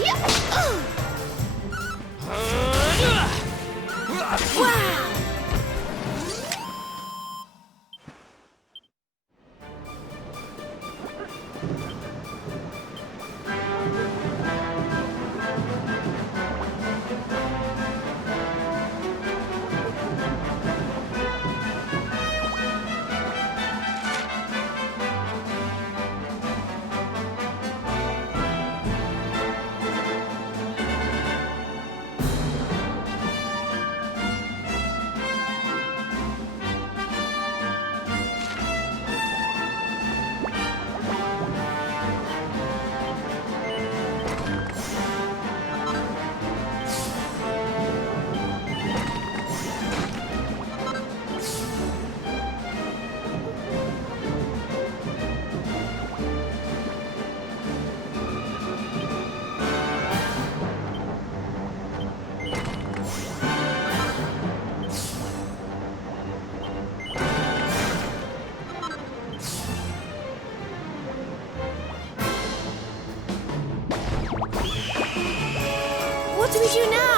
Wow! What do we do now?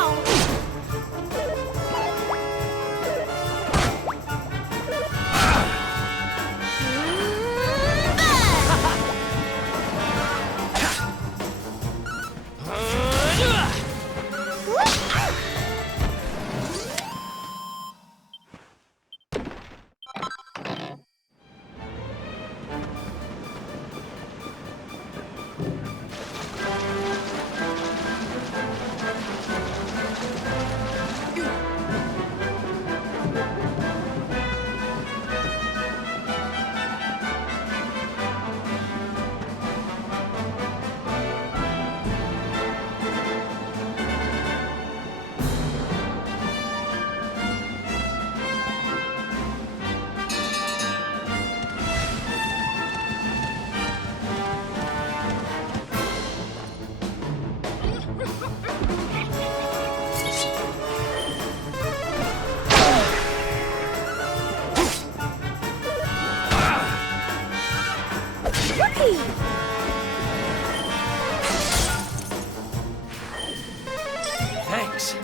Thanks.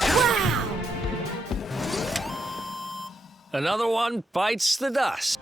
Wow! Another one bites the dust.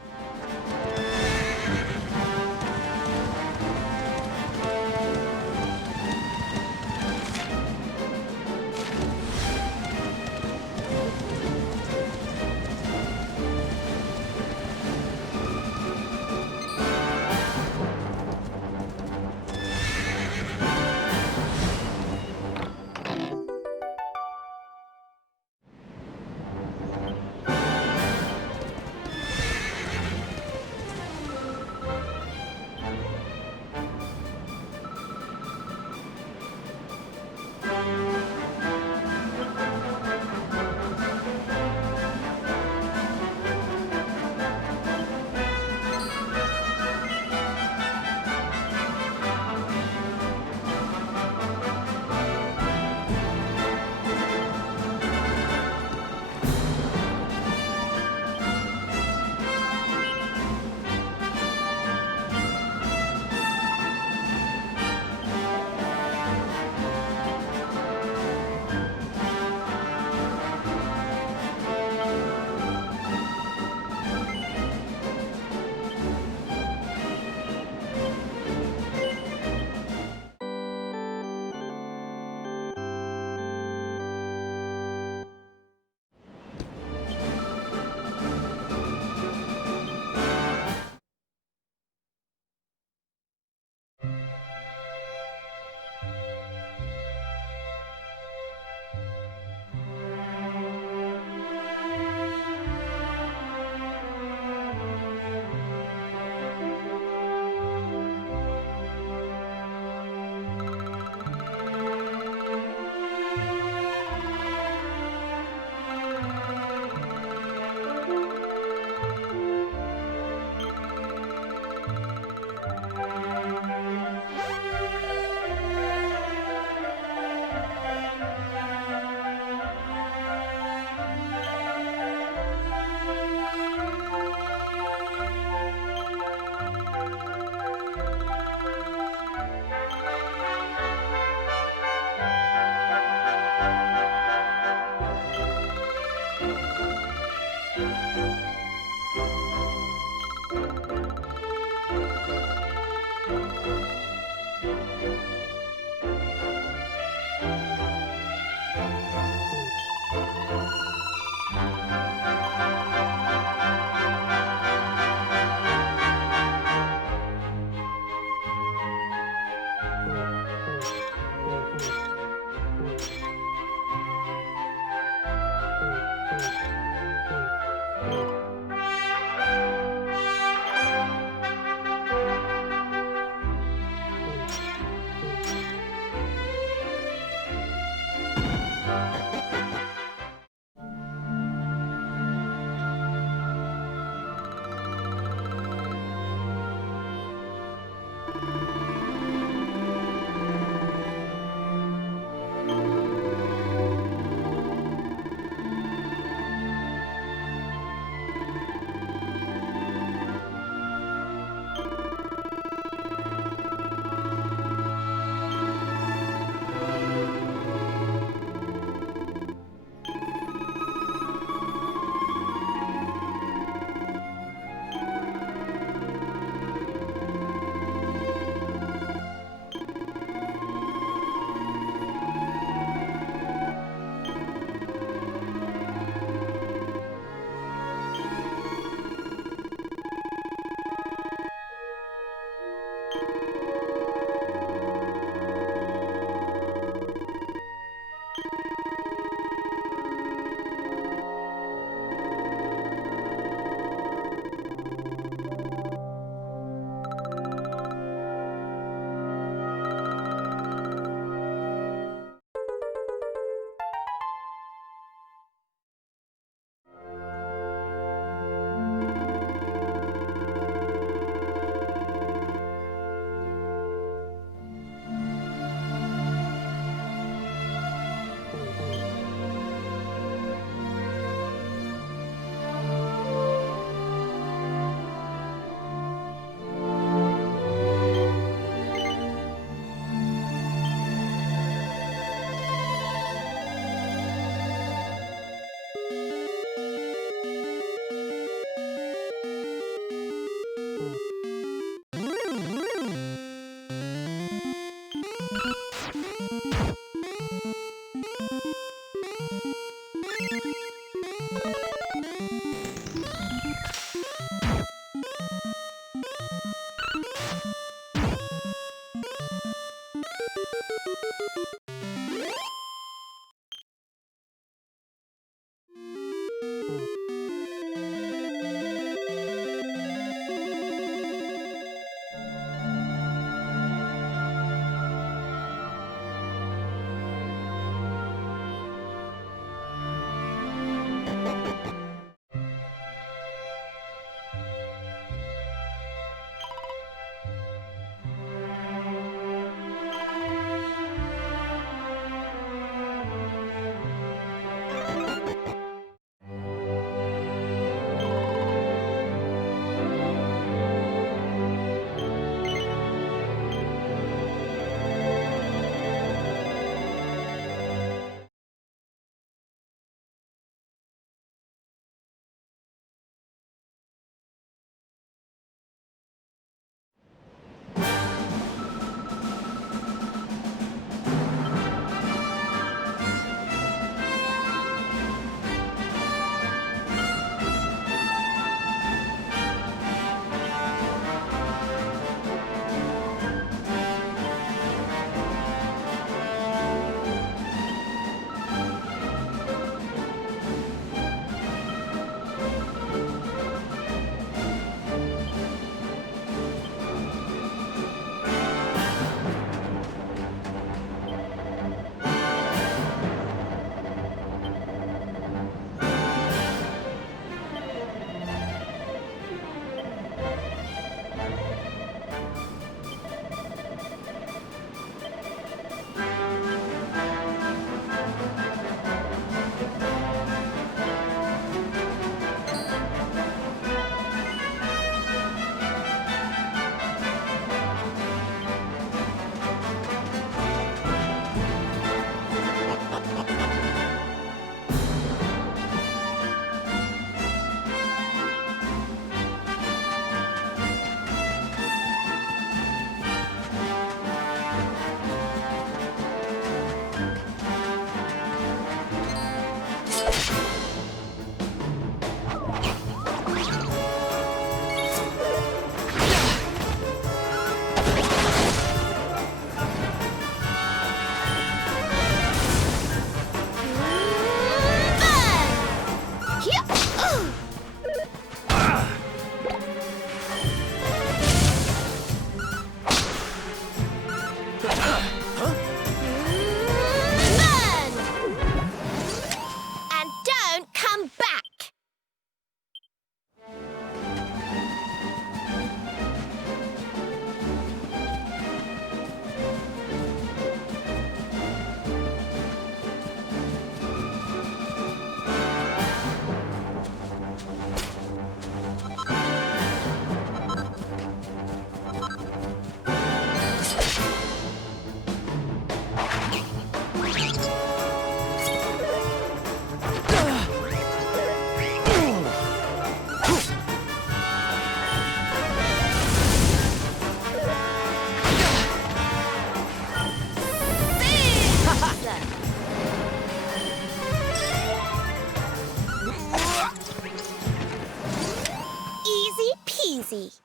easy.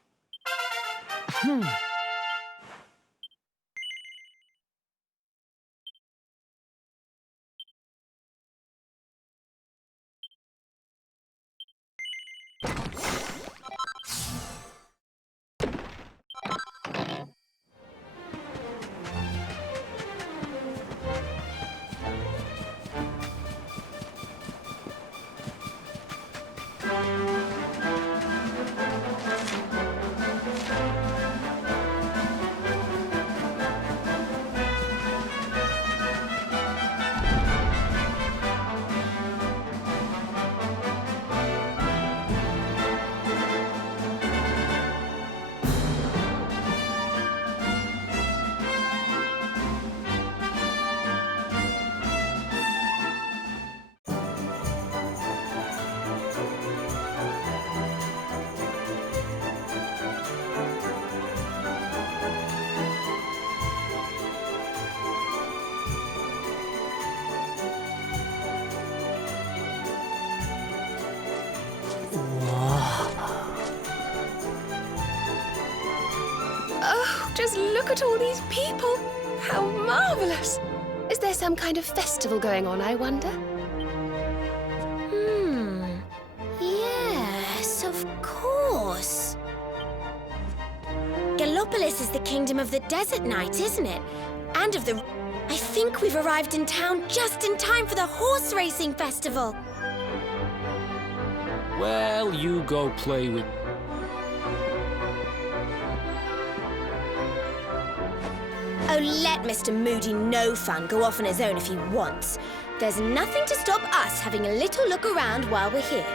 Just look at all these people. How marvellous. Is there some kind of festival going on, I wonder? Yes, of course. Gallopolis is the kingdom of the desert knight, isn't it? And of the... I think we've arrived in town just in time for the horse racing festival. Well, you go play with... Oh, let Mr. Moody No Fun go off on his own if he wants. There's nothing to stop us having a little look around while we're here.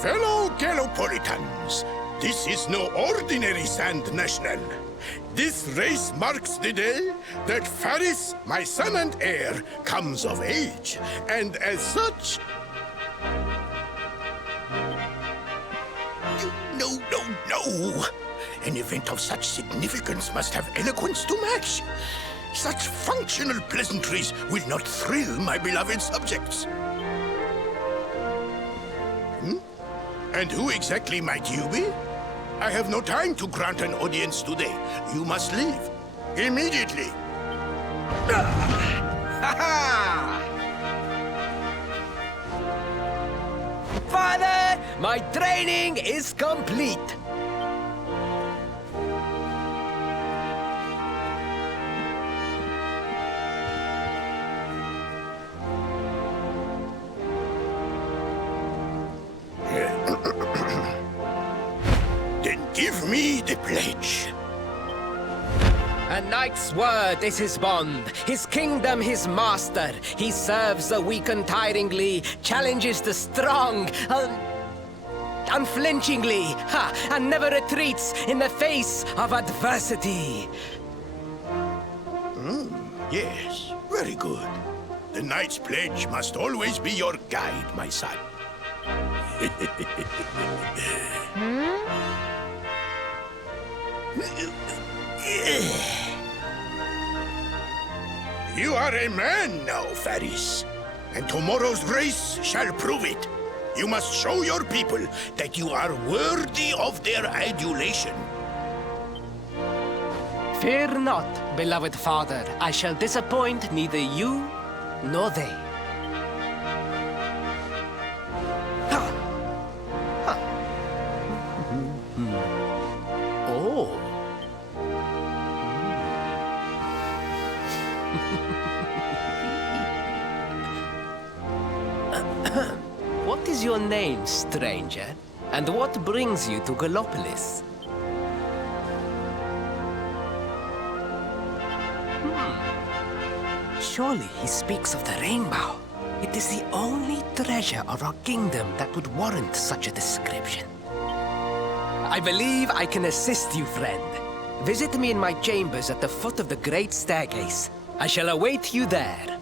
Fellow Gallopolitans, this is no ordinary Sand National. This race marks the day that Faris, my son and heir, comes of age. And as such... No. An event of such significance must have eloquence to match. Such functional pleasantries will not thrill my beloved subjects. And who exactly might you be? I have no time to grant an audience today. You must leave. Immediately. Father, my training is complete. Then give me the pledge. A knight's word is his bond, his kingdom his master. He serves the weak untiringly, challenges the strong unflinchingly, and never retreats in the face of adversity. Yes, very good. The knight's pledge must always be your guide, my son. You are a man now, Faris. And tomorrow's race shall prove it. You must show your people that you are worthy of their adulation. Fear not, beloved father. I shall disappoint neither you nor they. Oh. What is your name, stranger? And what brings you to Gallopolis? Surely he speaks of the rainbow. It is the only treasure of our kingdom that would warrant such a description. I believe I can assist you, friend. Visit me in my chambers at the foot of the great staircase. I shall await you there.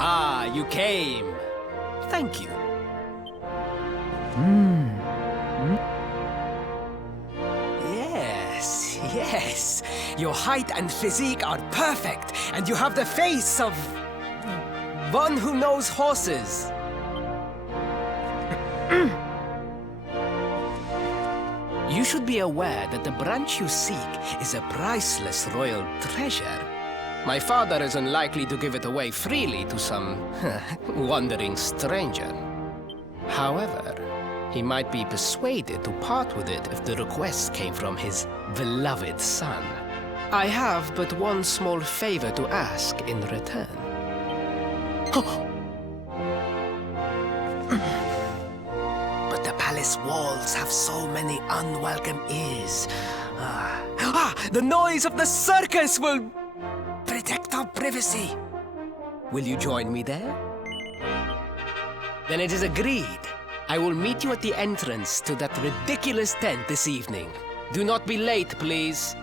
Ah, you came. Thank you. Yes. Your height and physique are perfect, and you have the face of one who knows horses. You should be aware that the branch you seek is a priceless royal treasure. My father is unlikely to give it away freely to some wandering stranger. However, he might be persuaded to part with it if the request came from his beloved son. I have but one small favor to ask in return. But the palace walls have so many unwelcome ears. The noise of the circus will protect our privacy. Will you join me there? Then it is agreed. I will meet you at the entrance to that ridiculous tent this evening. Do not be late, please.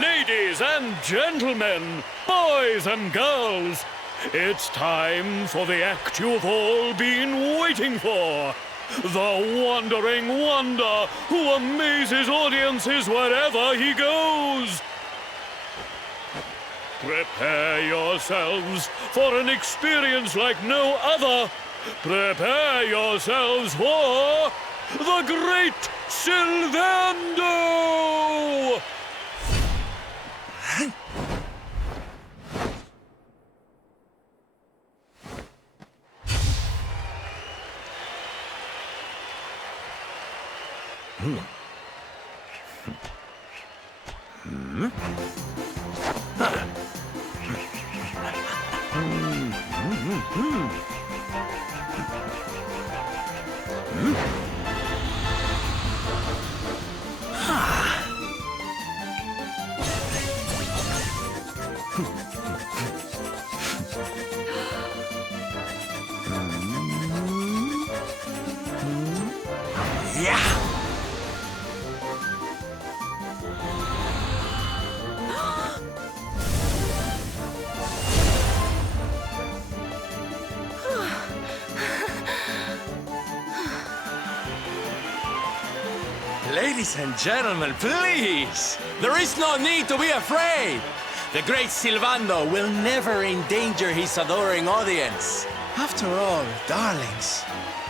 Ladies and gentlemen, boys and girls, it's time for the act you've all been waiting for. The Wandering Wonder who amazes audiences wherever he goes. Prepare yourselves for an experience like no other. Prepare yourselves for the Great Sylvando! Ladies and gentlemen, please! There is no need to be afraid! The great Sylvando will never endanger his adoring audience. After all, darlings,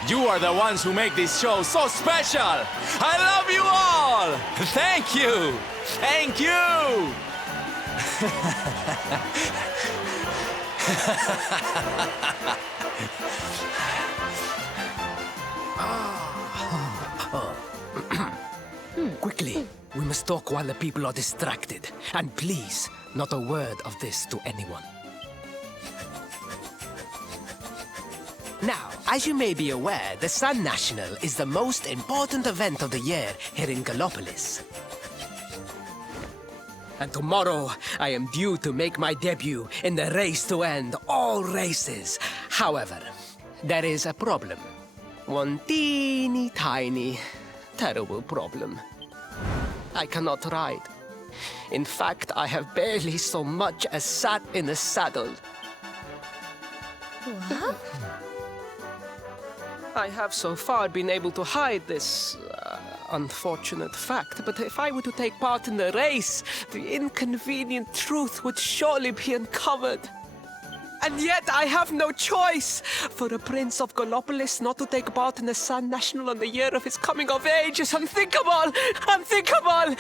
you are the ones who make this show so special! I love you all! Thank you! Thank you! Quickly, we must talk while the people are distracted. And please, not a word of this to anyone. Now, as you may be aware, the Sun National is the most important event of the year here in Gallopolis. And tomorrow, I am due to make my debut in the race to end all races. However, there is a problem. One teeny tiny, terrible problem. I cannot ride. In fact, I have barely so much as sat in a saddle. What? I have so far been able to hide this unfortunate fact, but if I were to take part in the race, the inconvenient truth would surely be uncovered. And yet I have no choice. For a prince of Gallopolis not to take part in the Sun National on the year of his coming of age is unthinkable! Unthinkable!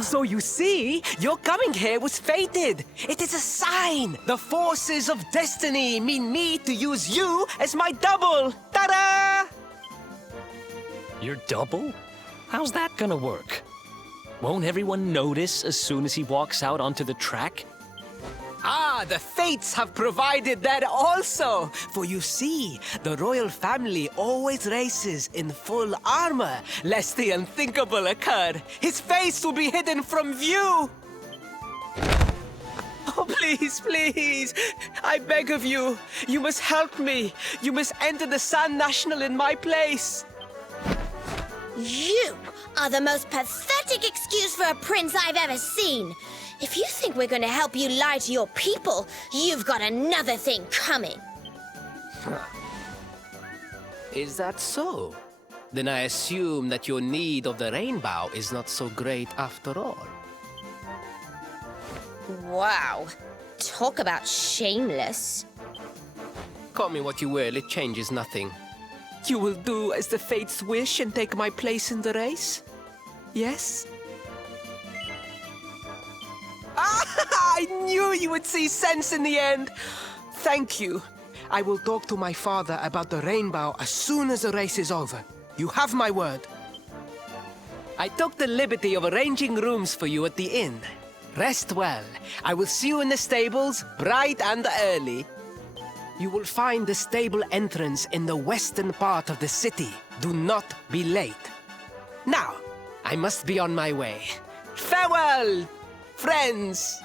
So you see, your coming here was fated. It is a sign. The forces of destiny mean me to use you as my double. Ta-da! Your double? How's that gonna work? Won't everyone notice as soon as he walks out onto the track? Ah, the fates have provided that also. For you see, the royal family always races in full armor, lest the unthinkable occur. His face will be hidden from view. Oh, please, please. I beg of you. You must help me. You must enter the Sun National in my place. You are the most pathetic excuse for a prince I've ever seen. If you think we're going to help you lie to your people, you've got another thing coming. Is that so? Then I assume that your need of the rainbow is not so great after all. Wow. Talk about shameless. Call me what you will, it changes nothing. You will do as the fates wish and take my place in the race? Yes? I knew you would see sense in the end. Thank you. I will talk to my father about the rainbow as soon as the race is over. You have my word. I took the liberty of arranging rooms for you at the inn. Rest well. I will see you in the stables, bright and early. You will find the stable entrance in the western part of the city. Do not be late. Now, I must be on my way. Farewell, friends!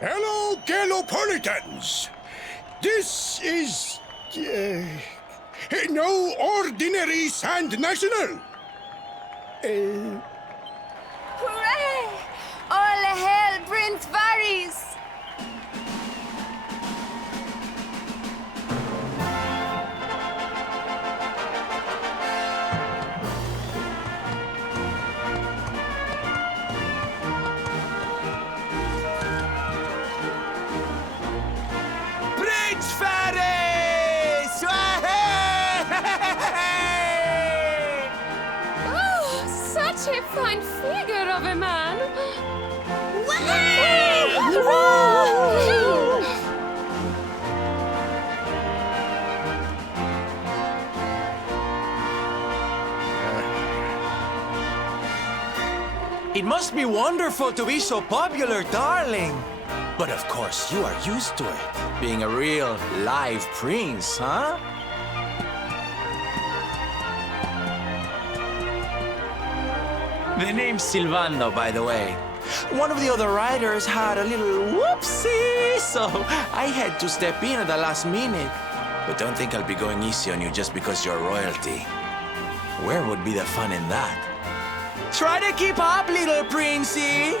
Hello, Galopolitans! This is... no ordinary Sand National! Hooray! All hail Prince Varys! Prince Ferris! Oh, such a fine figure of a man! It must be wonderful to be so popular, darling. But of course, you are used to it. Being a real live prince, huh? The name's Silvando, by the way. One of the other riders had a little whoopsie, so I had to step in at the last minute. But don't think I'll be going easy on you just because you're royalty. Where would be the fun in that? Try to keep up, little princey!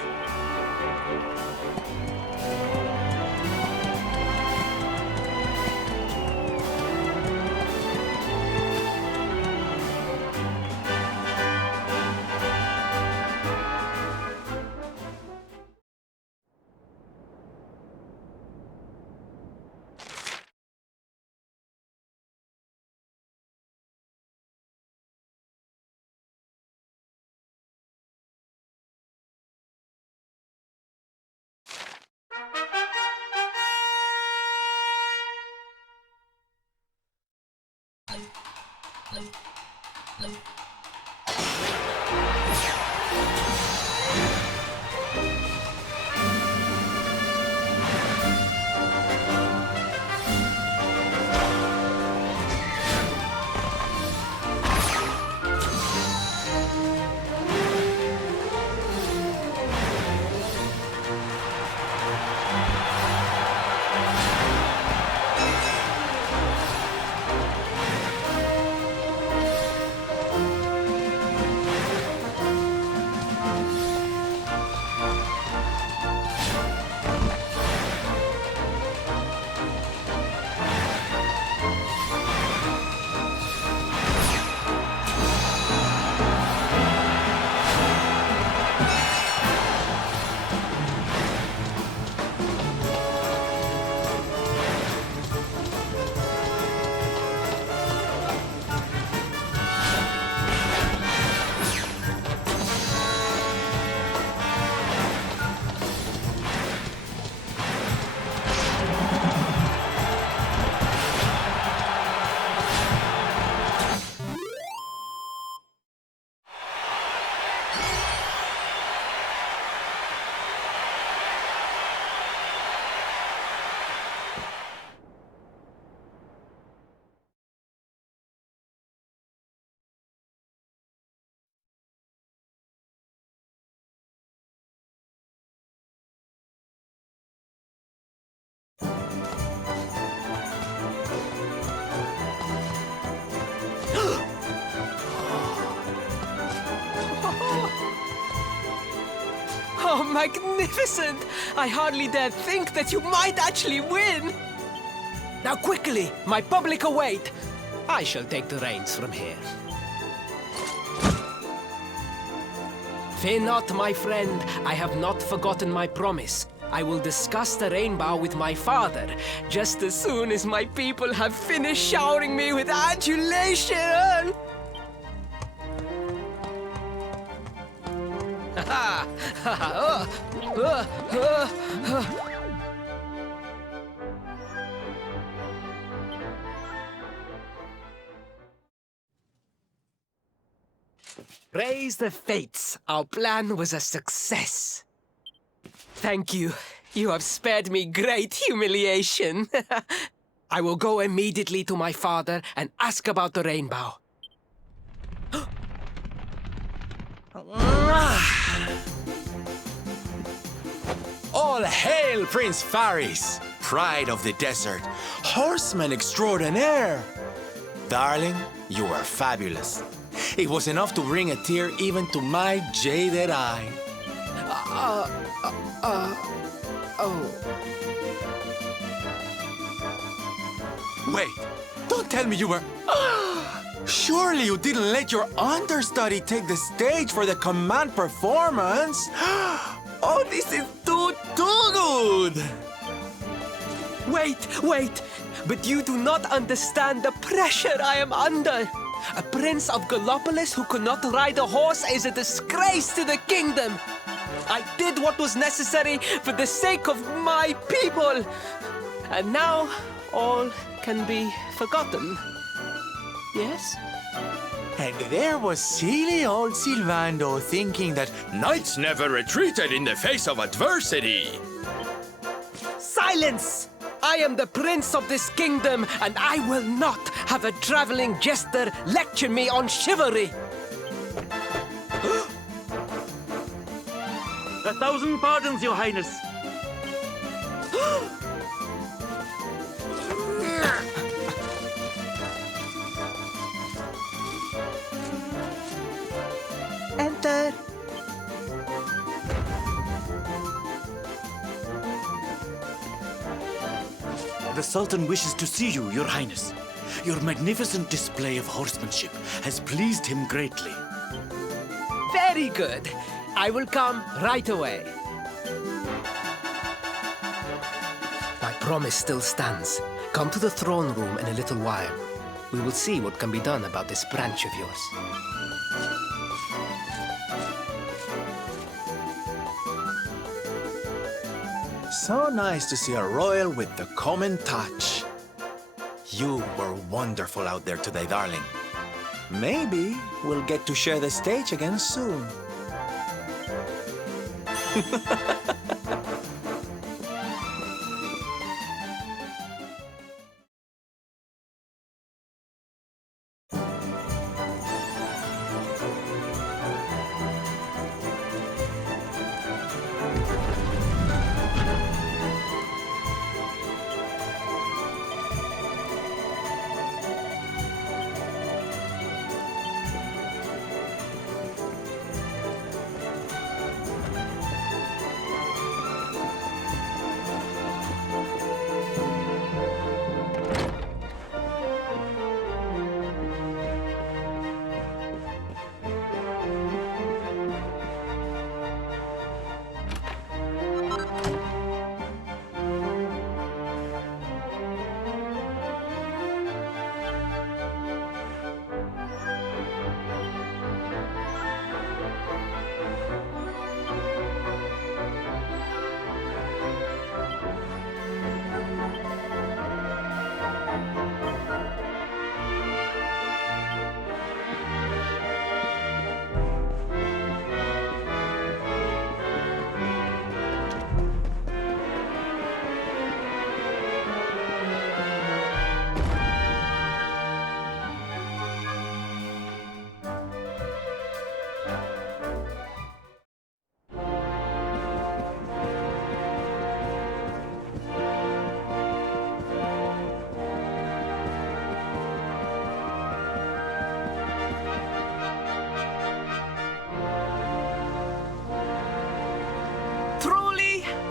Oh, magnificent! I hardly dare think that you might actually win! Now quickly, my public await! I shall take the reins from here. Fear not, my friend. I have not forgotten my promise. I will discuss the rainbow with my father, just as soon as my people have finished showering me with adulation! Praise the fates, our plan was a success. Thank you. You have spared me great humiliation. I will go immediately to my father and ask about the rainbow. All hail Prince Faris, pride of the desert, horseman extraordinaire. Darling, you are fabulous. It was enough to bring a tear even to my jaded eye. Wait, don't tell me you were... Surely you didn't let your understudy take the stage for the command performance? Oh, this is too good! Wait! But you do not understand the pressure I am under. A prince of Gallopolis who could not ride a horse is a disgrace to the kingdom. I did what was necessary for the sake of my people. And now all can be forgotten. Yes? And there was silly old Silvando thinking that knights never retreated in the face of adversity. Silence! I am the prince of this kingdom, and I will not have a traveling jester lecture me on chivalry. 1,000 pardons, Your Highness. Enter. The Sultan wishes to see you, Your Highness. Your magnificent display of horsemanship has pleased him greatly. Very good. I will come right away. My promise still stands. Come to the throne room in a little while. We will see what can be done about this branch of yours. So nice to see a royal with the common touch. You were wonderful out there today, darling. Maybe we'll get to share the stage again soon.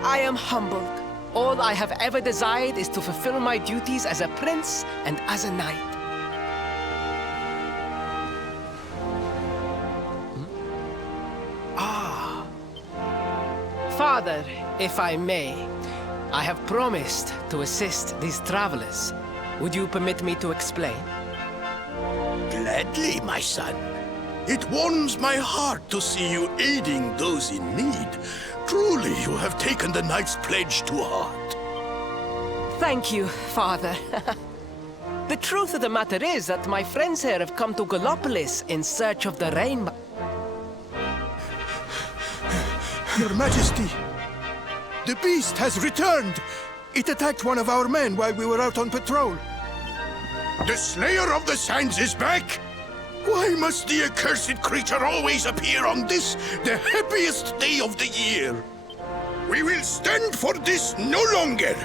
I am humbled. All I have ever desired is to fulfill my duties as a prince and as a knight. Father, if I may, I have promised to assist these travelers. Would you permit me to explain? Gladly, my son. It warms my heart to see you aiding those in need. Truly, you have taken the knight's pledge to heart. Thank you, Father. The truth of the matter is that my friends here have come to Gallopolis in search of the rainbow. Your Majesty, the beast has returned. It attacked one of our men while we were out on patrol. The Slayer of the Sands is back? Why must the accursed creature always appear on this, the happiest day of the year? We will stand for this no longer.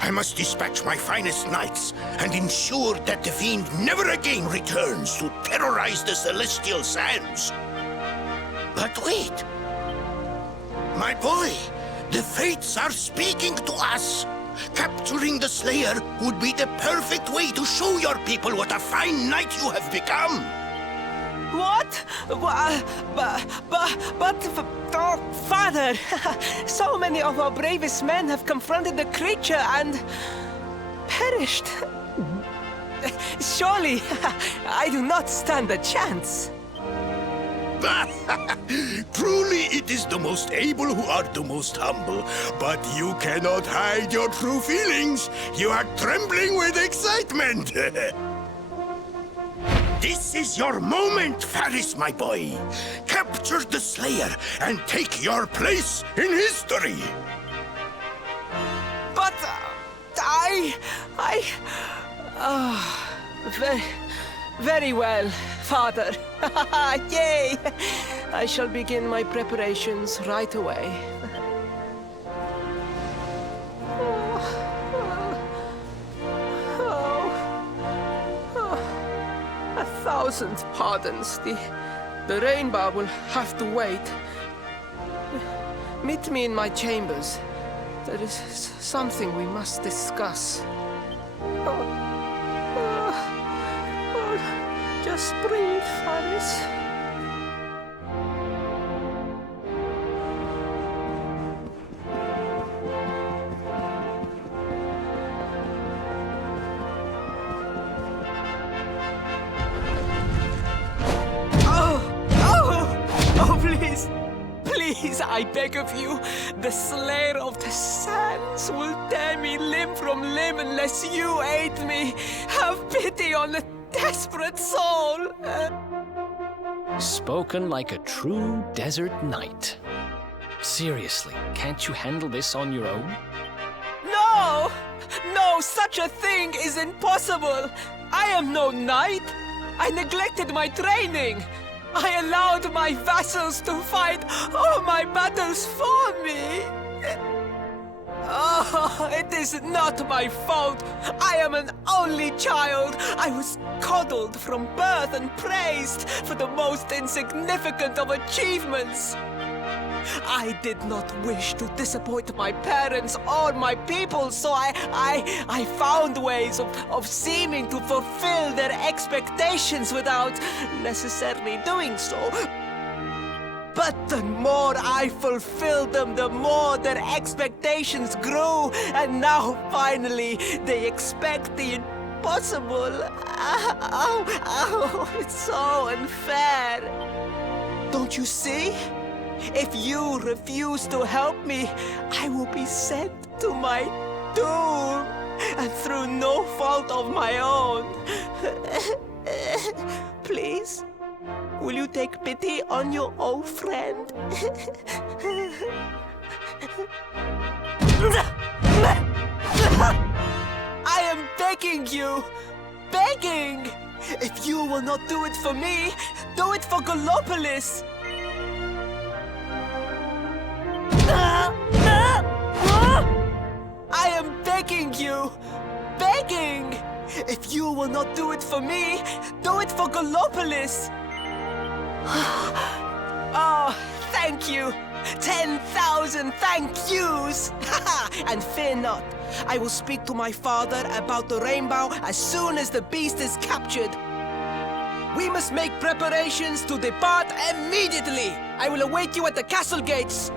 I must dispatch my finest knights and ensure that the fiend never again returns to terrorize the celestial sands. But wait! My boy, the fates are speaking to us. Capturing the Slayer would be the perfect way to show your people what a fine knight you have become. What? Father, so many of our bravest men have confronted the creature and perished. Surely, I do not stand a chance. Truly, it is the most able who are the most humble. But you cannot hide your true feelings. You are trembling with excitement. This is your moment, Faris, my boy. Capture the Slayer and take your place in history. But very well, Father. Yay! I shall begin my preparations right away. A thousand pardons. The rainbow will have to wait. Meet me in my chambers. There is something we must discuss. Just breathe, Faris. Oh, please. Please, I beg of you. The Slayer of the Sands will tear me limb from limb unless you aid me. Have pity on the desperate soul. Spoken like a true desert knight. Seriously, can't you handle this on your own? No! No, such a thing is impossible. I am no knight. I neglected my training. I allowed my vassals to fight all my battles for me. Oh, it is not my fault. I am an only child. I was coddled from birth and praised for the most insignificant of achievements. I did not wish to disappoint my parents or my people, so I found ways of seeming to fulfill their expectations without necessarily doing so. But the more I fulfilled them, the more their expectations grew. And now, finally, they expect the impossible. It's so unfair. Don't you see? If you refuse to help me, I will be sent to my doom. And through no fault of my own. Please? Will you take pity on your old friend? I am begging you! Begging! If you will not do it for me, do it for Gallopolis! I am begging you! Begging! If you will not do it for me, do it for Gallopolis! Oh, thank you! 10,000 thank yous! And fear not, I will speak to my father about the rainbow as soon as the beast is captured. We must make preparations to depart immediately! I will await you at the castle gates!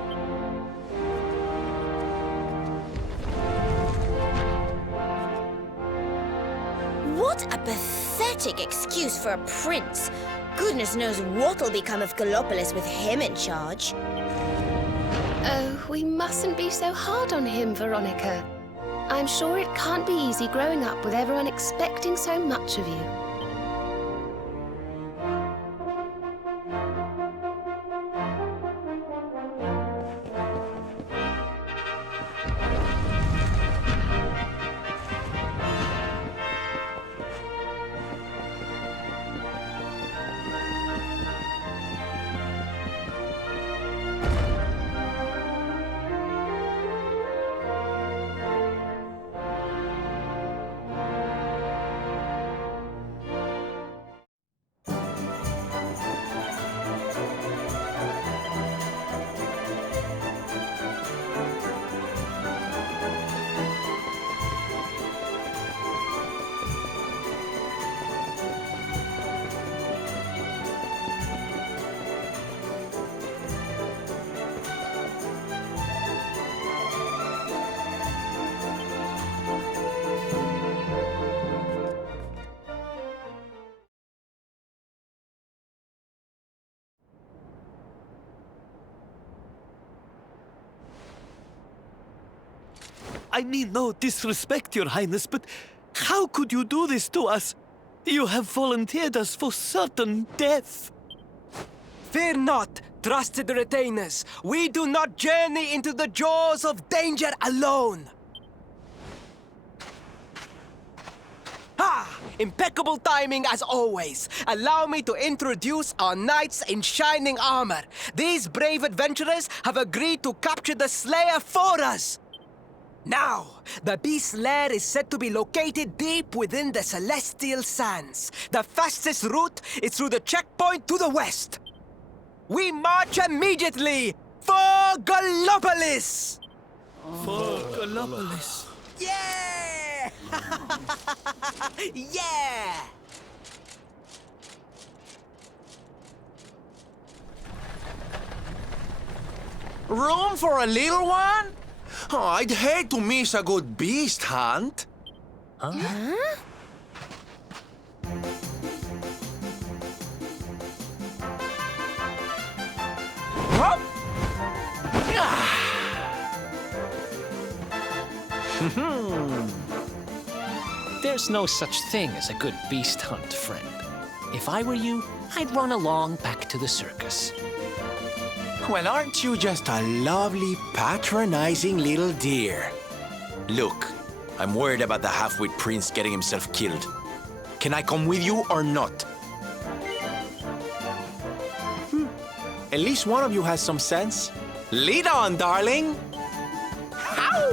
What a pathetic excuse for a prince. Goodness knows what'll become of Gallopolis with him in charge. Oh, we mustn't be so hard on him, Veronica. I'm sure it can't be easy growing up with everyone expecting so much of you. I mean no disrespect, Your Highness, but how could you do this to us? You have volunteered us for certain death. Fear not, trusted retainers. We do not journey into the jaws of danger alone. Ha! Impeccable timing as always. Allow me to introduce our knights in shining armor. These brave adventurers have agreed to capture the Slayer for us. Now, the beast's lair is said to be located deep within the Celestial Sands. The fastest route is through the checkpoint to the west. We march immediately for Gallopolis! For Gallopolis. Yeah! Yeah! Room for a little one? Oh, I'd hate to miss a good beast hunt. Huh? There's no such thing as a good beast hunt, friend. If I were you, I'd run along back to the circus. Well, aren't you just a lovely, patronizing little dear? Look, I'm worried about the half-wit prince getting himself killed. Can I come with you or not? At least one of you has some sense. Lead on, darling! How?